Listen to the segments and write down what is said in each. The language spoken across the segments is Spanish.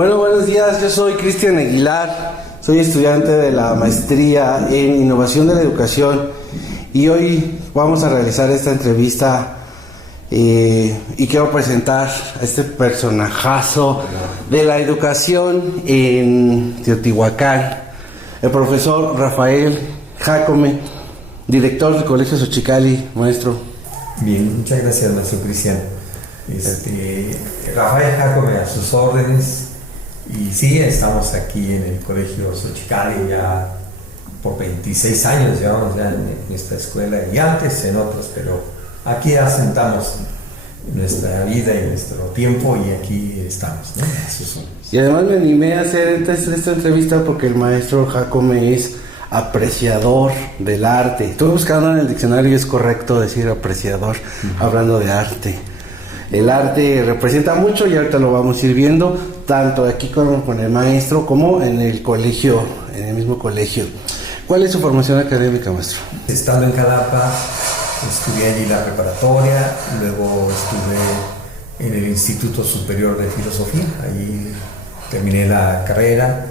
Bueno, buenos días, yo soy Cristian Aguilar, soy estudiante de la maestría en Innovación de la Educación y hoy vamos a realizar esta entrevista y quiero presentar a este personajazo de la educación en Teotihuacán, el profesor Rafael Jácome, director del Colegio Xochicalli. Maestro. Bien, muchas gracias, maestro Cristian. Rafael Jácome, a sus órdenes. Y sí, estamos aquí en el Colegio Xochicalli ya por 26 años, llevamos ya en esta escuela y antes en otras, pero aquí asentamos nuestra vida y nuestro tiempo y aquí estamos, ¿no? Y además me animé a hacer esta entrevista porque el maestro Jácome es apreciador del arte. Estuve buscando en el diccionario y es correcto decir apreciador, hablando de arte. El arte representa mucho y ahorita lo vamos a ir viendo, tanto aquí con el maestro como en el colegio, en el mismo colegio. ¿Cuál es su formación académica, maestro? Estando en Jalapa, estudié allí la preparatoria, luego estuve en el Instituto Superior de Filosofía, allí terminé la carrera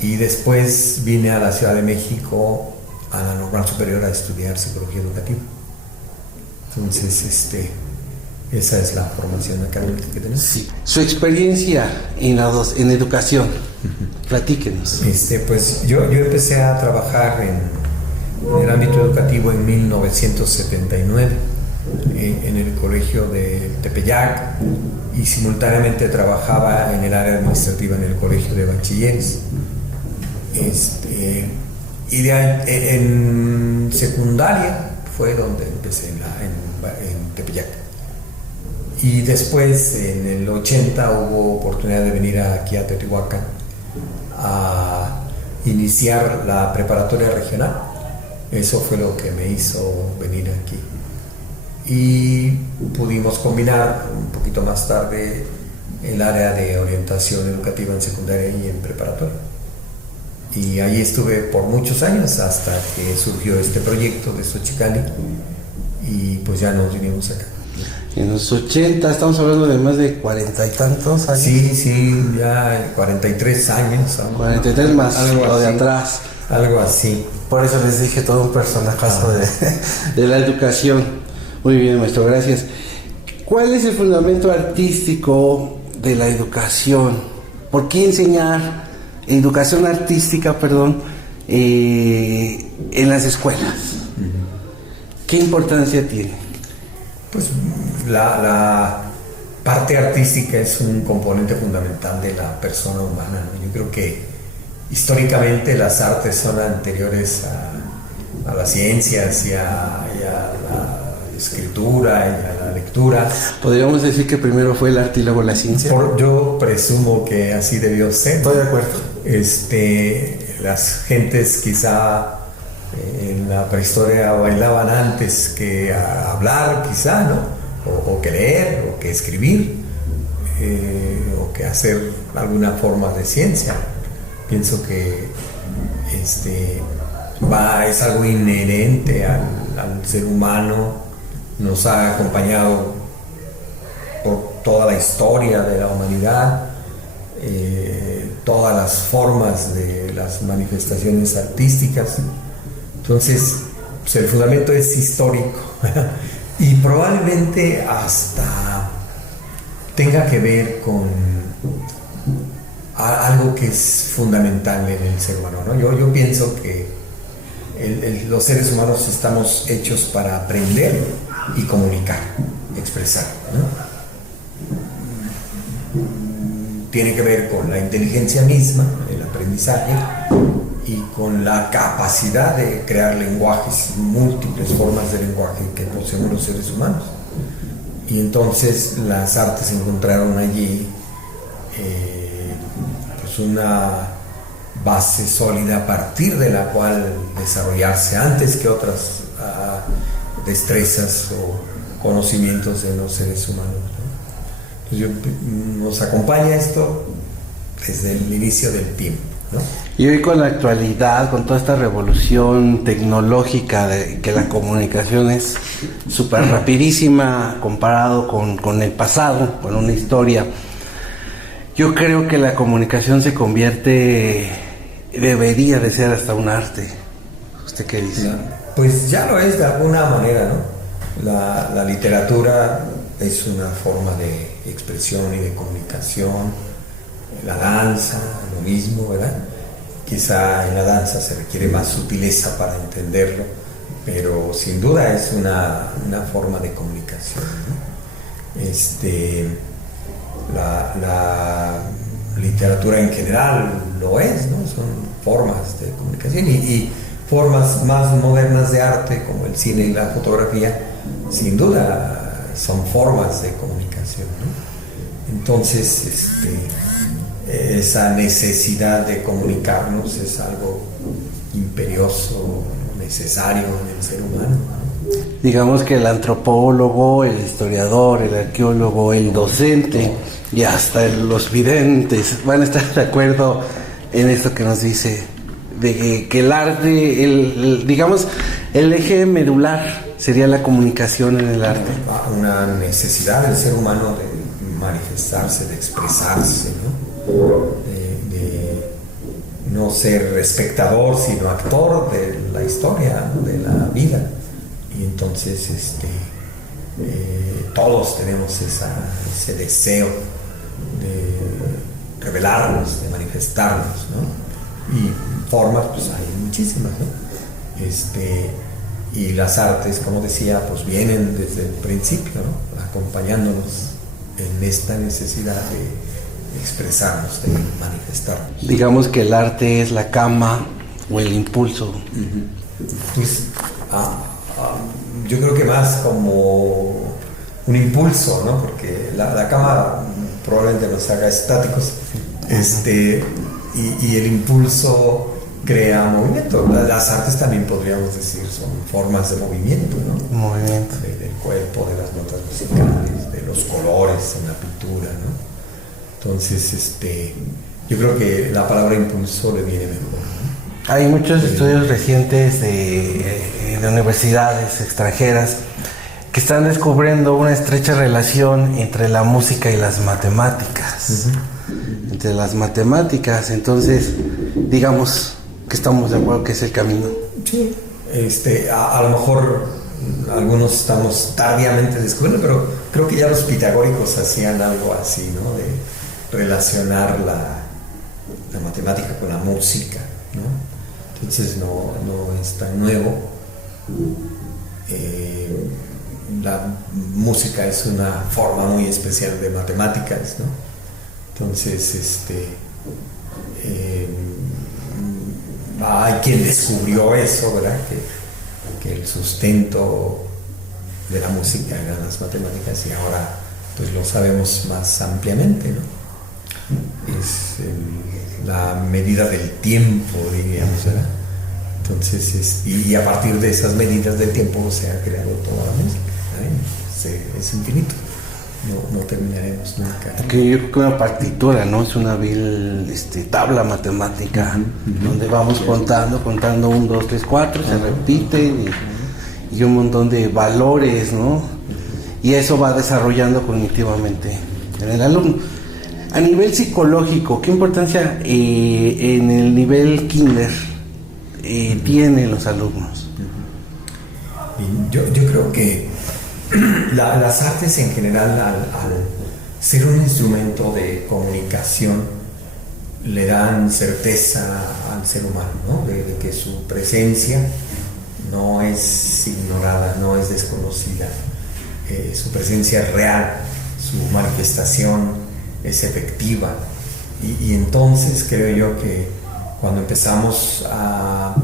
y después vine a la Ciudad de México, a la Normal Superior, a estudiar Psicología Educativa. Entonces, esa es la formación académica que tenemos. Sí. Su experiencia en educación, platíquenos. Pues yo empecé a trabajar en el ámbito educativo en 1979 en el colegio de Tepeyac y simultáneamente trabajaba en el área administrativa en el colegio de bachilleres. Y en secundaria fue donde empecé en Tepeyac. Y después, en el 80, hubo oportunidad de venir aquí a Teotihuacán a iniciar la preparatoria regional. Eso fue lo que me hizo venir aquí. Y pudimos combinar un poquito más tarde el área de orientación educativa en secundaria y en preparatoria. Y ahí estuve por muchos años hasta que surgió este proyecto de Xochicalli y pues ya nos vinimos acá. En los 80, estamos hablando de más de 40 y tantos años. Sí, ya 43 años. 43 más algo lo de así, atrás. Algo así. Por eso les dije todo un personajazo de la educación. Muy bien, maestro, gracias. ¿Cuál es el fundamento artístico de la educación? ¿Por qué enseñar educación artística, en las escuelas? ¿Qué importancia tiene? Pues la parte artística es un componente fundamental de la persona humana, ¿no? Yo creo que históricamente las artes son anteriores a las ciencias y a la escritura y a la lectura. ¿Podríamos decir que primero fue el arte y luego la ciencia? Yo presumo que así debió ser. Estoy de acuerdo. Las gentes quizá en la prehistoria bailaban antes que hablar, quizá, ¿no? O que leer, o que escribir, o que hacer alguna forma de ciencia. Pienso que es algo inherente al ser humano, nos ha acompañado por toda la historia de la humanidad, todas las formas de las manifestaciones artísticas. Entonces, pues el fundamento es histórico y probablemente hasta tenga que ver con algo que es fundamental en el ser humano, ¿no? Yo pienso que los seres humanos estamos hechos para aprender y comunicar, expresar, ¿no? Tiene que ver con la inteligencia misma, el aprendizaje, y con la capacidad de crear lenguajes, múltiples formas de lenguaje que poseemos los seres humanos. Y entonces las artes encontraron allí pues una base sólida a partir de la cual desarrollarse antes que otras destrezas o conocimientos de los seres humanos, ¿no? Entonces nos acompaña esto desde el inicio del tiempo, ¿no? Y hoy con la actualidad, con toda esta revolución tecnológica de que la comunicación es súper rapidísima comparado con el pasado, con una historia, yo creo que la comunicación se convierte, debería de ser hasta un arte. ¿Usted qué dice? Pues ya lo es de alguna manera, ¿no? La literatura es una forma de expresión y de comunicación, la danza, lo mismo, ¿verdad? Quizá en la danza se requiere más sutileza para entenderlo, pero sin duda es una forma de comunicación, ¿no? La literatura en general lo es, ¿no? Son formas de comunicación y formas más modernas de arte como el cine y la fotografía, sin duda son formas de comunicación, ¿no? Entonces, esa necesidad de comunicarnos es algo imperioso, necesario en el ser humano, ¿no? Digamos que el antropólogo, el historiador, el arqueólogo, el docente y hasta los videntes van a estar de acuerdo en esto que nos dice, de que el arte, digamos, el eje medular sería la comunicación en el arte. Una necesidad del ser humano de manifestarse, de expresarse, ¿no? De no ser espectador, sino actor de la historia, ¿no? De la vida. Y entonces todos tenemos ese deseo de revelarnos, de manifestarnos, ¿no? Y formas, pues hay muchísimas, ¿no? Y las artes, como decía, pues vienen desde el principio, ¿no? Acompañándonos en esta necesidad de expresarnos, de manifestarnos. Digamos que el arte es la cama o el impulso. Pues, yo creo que más como un impulso, ¿no? Porque la cama probablemente nos haga estáticos, y el impulso crea movimiento. Las artes también podríamos decir son formas de movimiento, ¿no? Movimiento. Del cuerpo, de las notas musicales, de los colores en la pintura, ¿no? Entonces, yo creo que la palabra impulso le viene mejor, ¿no? Hay muchos estudios recientes de universidades extranjeras que están descubriendo una estrecha relación entre la música y las matemáticas. Uh-huh. Entre las matemáticas, entonces, digamos que estamos de acuerdo que es el camino. Sí. A lo mejor algunos estamos tardíamente descubriendo, pero creo que ya los pitagóricos hacían algo así, ¿no? De relacionar la matemática con la música, ¿no? Entonces no es tan nuevo. La música es una forma muy especial de matemáticas, ¿no? Entonces, hay quien descubrió eso, ¿verdad? Que el sustento de la música eran las matemáticas y ahora pues lo sabemos más ampliamente, ¿no? Es la medida del tiempo, diríamos, ¿verdad? Entonces, y a partir de esas medidas del tiempo se ha creado toda la música, ¿no? Es infinito, no terminaremos nunca. Porque yo creo que una partitura, ¿no? Es una vil tabla matemática, donde vamos contando 1, 2, 3, 4, se repiten y un montón de valores, ¿no? Y eso va desarrollando cognitivamente en el alumno. A nivel psicológico, ¿qué importancia en el nivel kinder tienen los alumnos? Yo creo que las artes en general, al ser un instrumento de comunicación, le dan certeza al ser humano, ¿no? De que su presencia no es ignorada, no es desconocida, su presencia es real, su manifestación es efectiva, y entonces creo yo que cuando empezamos a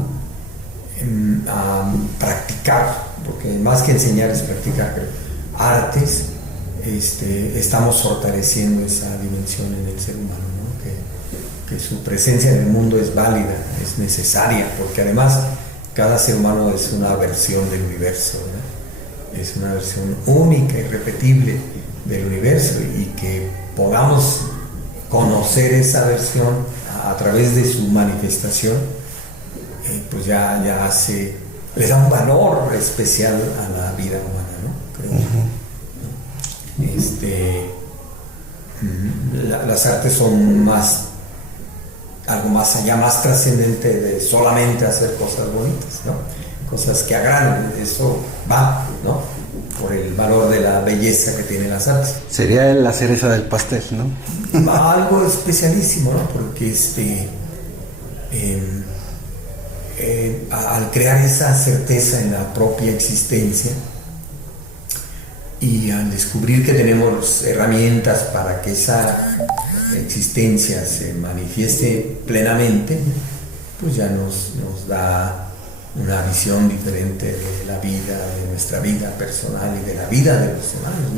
practicar, porque más que enseñar es practicar artes, estamos fortaleciendo esa dimensión en el ser humano, ¿no? Que su presencia en el mundo es válida, es necesaria, porque además cada ser humano es una versión del universo, ¿no? Es una versión única, irrepetible del universo, y que podamos conocer esa versión a través de su manifestación, pues ya le da un valor especial a la vida humana, ¿no? Creo. Uh-huh. las artes son más, algo más allá, más trascendente de solamente hacer cosas bonitas, ¿no? Cosas que agradan, eso va, ¿no? Por el valor de la belleza que tienen las artes. Sería la cereza del pastel, ¿no? Algo especialísimo, ¿no? Porque al crear esa certeza en la propia existencia y al descubrir que tenemos herramientas para que esa existencia se manifieste plenamente, pues ya nos da una visión diferente de la vida, de nuestra vida personal y de la vida de los humanos,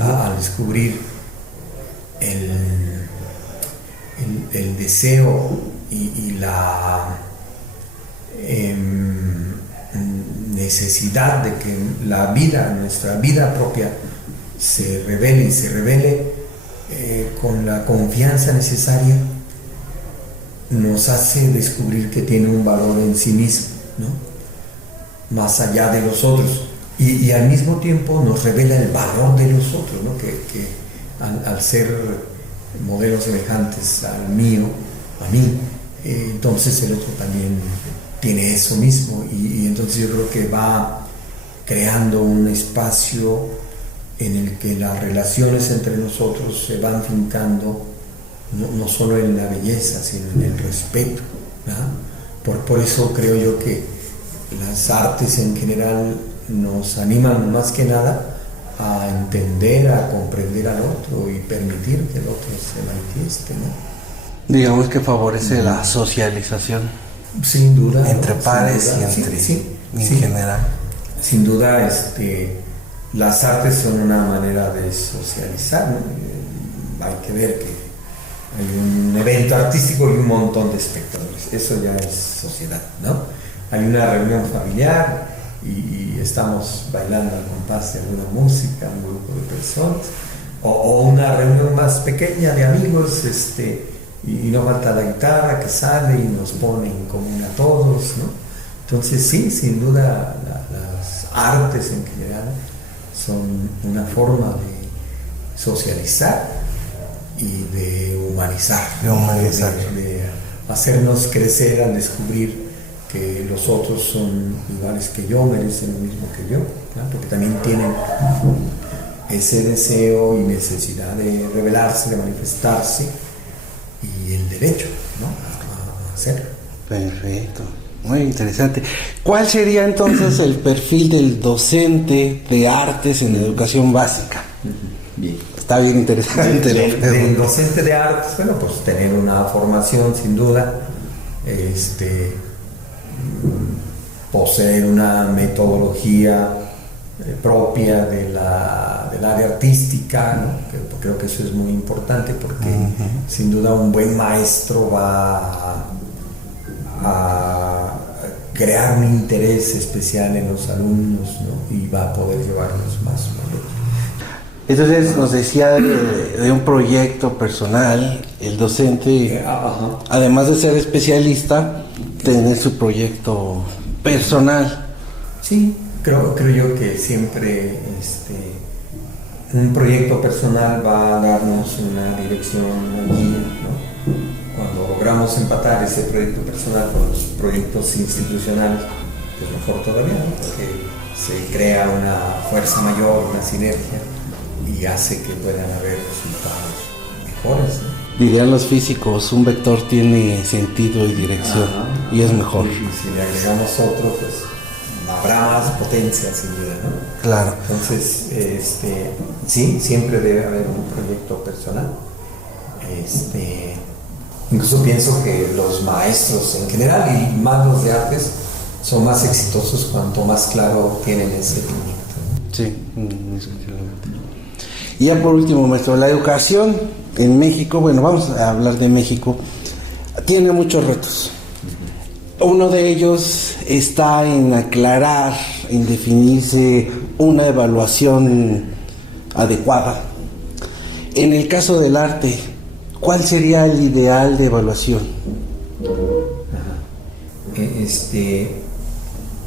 ¿no? Al descubrir el deseo y la necesidad de que la vida, nuestra vida propia, se revele con la confianza necesaria, nos hace descubrir que tiene un valor en sí mismo, ¿no? Más allá de los otros, y al mismo tiempo nos revela el valor de los otros, ¿no? Que al ser modelos semejantes al mío, a mí, entonces el otro también tiene eso mismo, y entonces yo creo que va creando un espacio en el que las relaciones entre nosotros se van fincando no solo en la belleza, sino en el respeto, ¿verdad? Por eso creo yo que las artes en general nos animan más que nada a entender, a comprender al otro y permitir que el otro se manifieste, ¿no? Digamos que favorece la socialización. Sin duda. Entre pares y entre en general. Sin duda, las artes son una manera de socializar, ¿no? Hay que ver que hay un evento artístico y un montón de espectadores. Eso ya es sociedad, ¿no? Hay una reunión familiar y estamos bailando al compás de alguna música, un grupo de personas, o una reunión más pequeña de amigos, y no falta la guitarra que sale y nos pone en común a todos, ¿no? Entonces sí, sin duda las artes en general son una forma de socializar y de humanizar, de hacernos crecer al descubrir que los otros son iguales que yo, merecen lo mismo que yo, ¿no? Porque también tienen ese deseo y necesidad de revelarse, de manifestarse, y el derecho, ¿no? a hacerlo. Perfecto, muy interesante. ¿Cuál sería entonces el perfil del docente de artes en educación básica? Bien. Está bien interesante. Del docente de artes, bueno, pues tener una formación sin duda, poseer una metodología propia del área artística, ¿no? Creo que eso es muy importante porque sin duda un buen maestro va a crear un interés especial en los alumnos, ¿no? Y va a poder llevarlos más lejos. Entonces nos decía de un proyecto personal, el docente, además de ser especialista, tener su proyecto personal. Sí, creo yo que siempre un proyecto personal va a darnos una dirección, una guía, ¿no? Cuando logramos empatar ese proyecto personal con los proyectos institucionales, pues mejor todavía, ¿no? Porque se crea una fuerza mayor, una sinergia, y hace que puedan haber resultados mejores, ¿no? Dirían los físicos, un vector tiene sentido y dirección, y es mejor. Y si le agregamos otro, pues habrá más potencia, sin duda, ¿no? Claro. Entonces, sí, siempre debe haber un proyecto personal. Incluso pienso que los maestros en general, y más los de artes, son más exitosos cuanto más claro tienen ese proyecto. Sí, indiscutiblemente. Y ya por último, maestro, la educación en México, bueno, vamos a hablar de México, tiene muchos retos. Uno de ellos está en aclarar, en definirse una evaluación adecuada. En el caso del arte, ¿cuál sería el ideal de evaluación?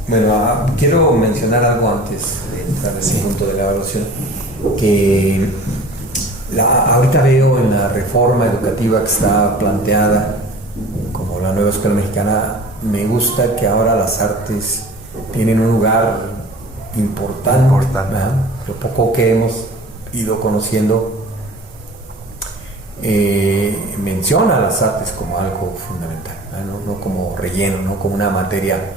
Bueno, quiero mencionar algo antes de entrar en el punto de la evaluación, que Ahorita veo en la reforma educativa que está planteada como la nueva escuela mexicana, me gusta que ahora las artes tienen un lugar importante. ¿Verdad? Lo poco que hemos ido conociendo menciona las artes como algo fundamental, no como relleno, no como una materia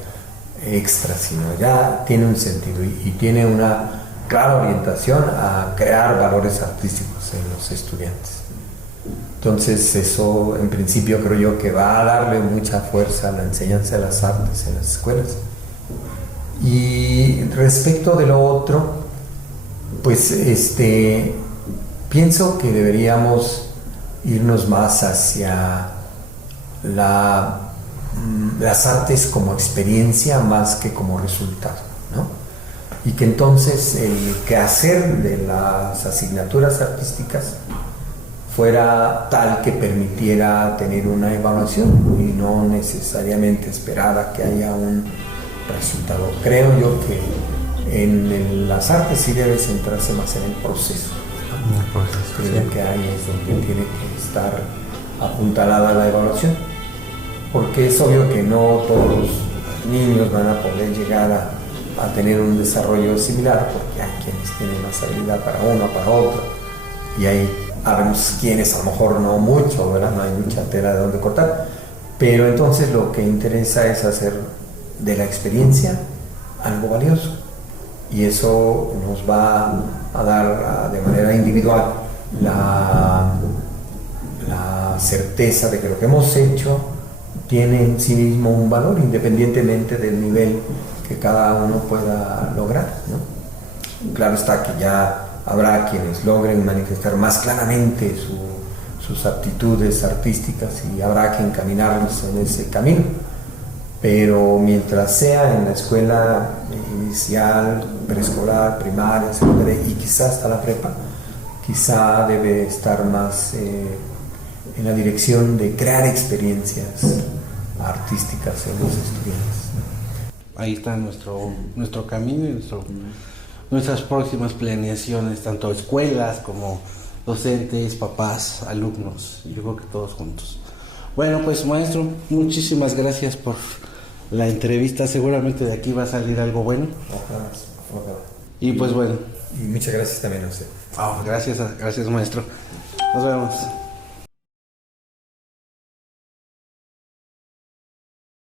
extra, sino ya tiene un sentido y tiene una clara orientación a crear valores artísticos en los estudiantes. Entonces eso en principio creo yo que va a darle mucha fuerza a la enseñanza de las artes en las escuelas. Y respecto de lo otro, pues pienso que deberíamos irnos más hacia las artes como experiencia más que como resultado, ¿no? Y que entonces el quehacer de las asignaturas artísticas fuera tal que permitiera tener una evaluación y no necesariamente esperar a que haya un resultado. Creo yo que en las artes sí debe centrarse más en el proceso, ¿no? Creo que ahí es donde tiene que estar apuntalada la evaluación, porque es obvio que no todos los niños van a poder llegar a tener un desarrollo similar, porque hay quienes tienen más habilidad para uno, para otro, y hay sabemos quienes a lo mejor no mucho, ¿verdad? No hay mucha tela de donde cortar, pero entonces lo que interesa es hacer de la experiencia algo valioso, y eso nos va a dar de manera individual la certeza de que lo que hemos hecho tiene en sí mismo un valor, independientemente del nivel que cada uno pueda lograr, ¿no? Claro está que ya habrá quienes logren manifestar más claramente sus aptitudes artísticas y habrá que encaminarlos en ese camino, pero mientras sea en la escuela inicial, preescolar, primaria, secundaria y quizás hasta la prepa, quizá debe estar más en la dirección de crear experiencias artísticas en los estudiantes. Ahí está nuestro camino y nuestras próximas planeaciones, tanto escuelas como docentes, papás, alumnos, yo creo que todos juntos. Bueno, pues maestro, muchísimas gracias por la entrevista, seguramente de aquí va a salir algo bueno. Ojalá. Y pues bueno. Y muchas gracias también a usted. Gracias maestro. Nos vemos.